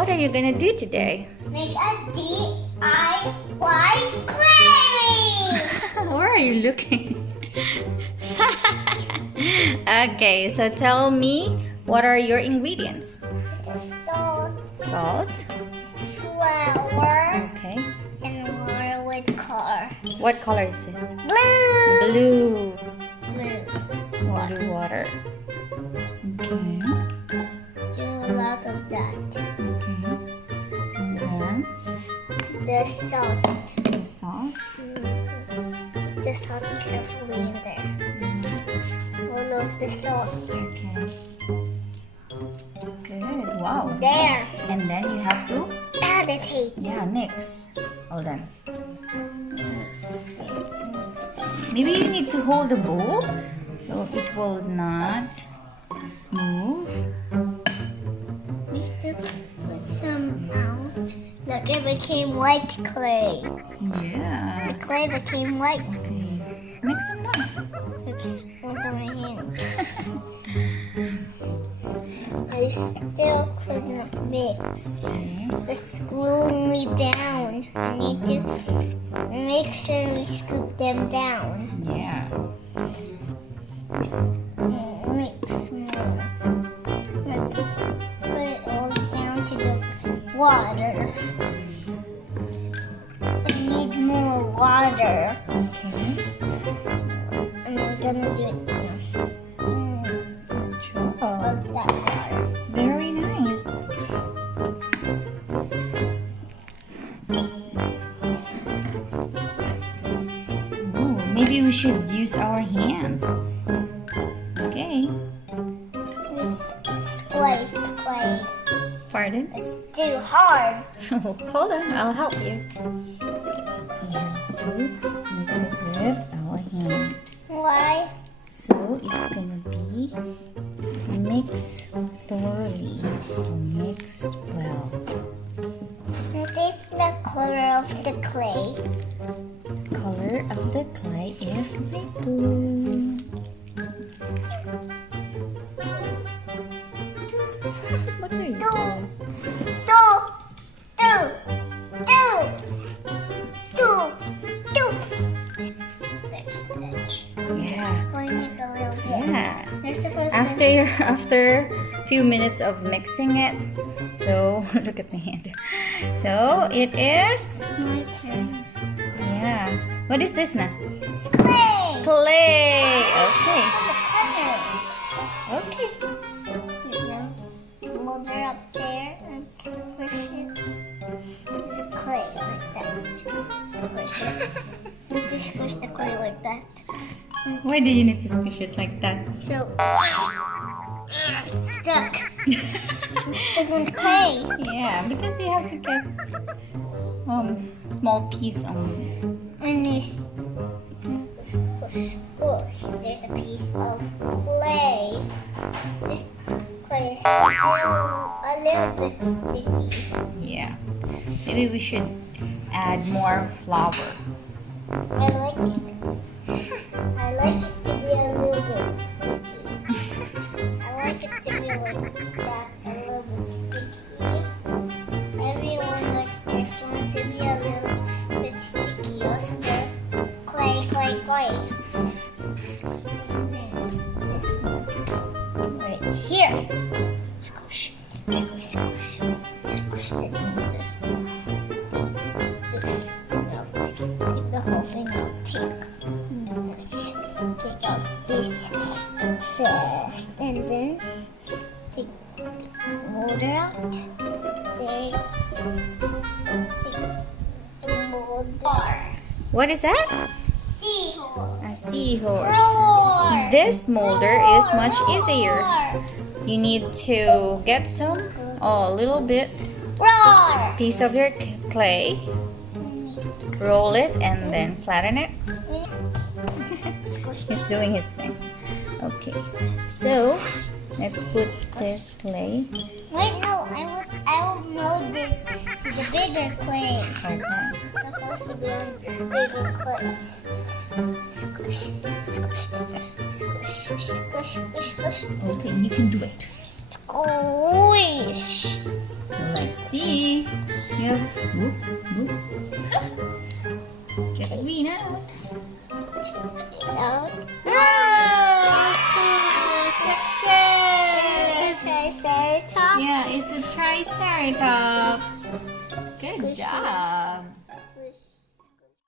What are you gonna do today? Make a DIY clay! Where are you looking? Okay, so tell me, what are your ingredients? Just salt, Salt. flour, Okay. and water with color. What color is this? Blue! Blue. Blue. Water. Blue water. Okay. Do a lot of that. Okay. And then The salt. the salt. The salt carefully in there. All of the salt. Okay. Good. Wow. There. And then you have to, Meditate. yeah, mix. Hold on. Maybe you need to hold the bowl so it will not move. We still put some out. Look, it became white clay. Yeah. The clay became white. Okay. Mix some more. It's under my hand. I still couldn't mix. Okay. It's gluing me down. I need to make sure we scoop them down. Yeah. Mix more. Let's put it all down to the water. I need more water. Okay. And I'm gonna do it now. Good job. Of that water. Very nice. Oh, maybe we should use our hands. Okay. Let's squeeze the clay. Pardon? It's too hard. Hold on, I'll help you. We have to mix it with our hand. Why? So it's gonna be mixed thoroughly, mixed well. This is the color of the clay. Color of the clay is light blue. What are you Do, doing? do, do, do, do, do. There's the edge. Yeah. Explain it a little bit. Yeah. You're supposed After a few minutes of mixing it, so look at the hand. So it is, My turn. yeah. What is this now? Clay. Clay. Okay. The cutter. Okay. You know, mold it up there and push it to the clay like that. Push it. You just push the clay like that. Why do you need to squish it like that? So it's stuck. It's stuck in the clay. Yeah, because you have to get small piece on. And this push, push. There's a piece of clay. This clay is still a little bit sticky. Yeah. Maybe we should add more flour. I like it. I like it to be a little bit sticky. I like it to be like that, a little bit sticky. Everyone likes their slime to be a little bit sticky. Also, the clay, clay, clay. And then this one right here. Squish, squish, squish. Squish it in there. This out. Take the whole thing out. Let's take out this first, and then take the mold out. There. Take the mold out. What is that? Seahorse. A seahorse. Roar. This molder is much easier. Roar. You need to get some, a little bit Roar. piece of your clay, roll it, and then flatten it. Squish. He's doing his thing. Okay, so let's put this clay. Wait, no, I will mold it to the bigger clay. Okay. It's supposed to be on bigger clays. Squish, squish, squish, squish, squish, squish. Okay, you can do it. Squish. Let's see of whoop, whoop. Get the green out. Out. Wow! Cool! Success! Triceratops. Yeah, it's a triceratops. Good Squishy. job.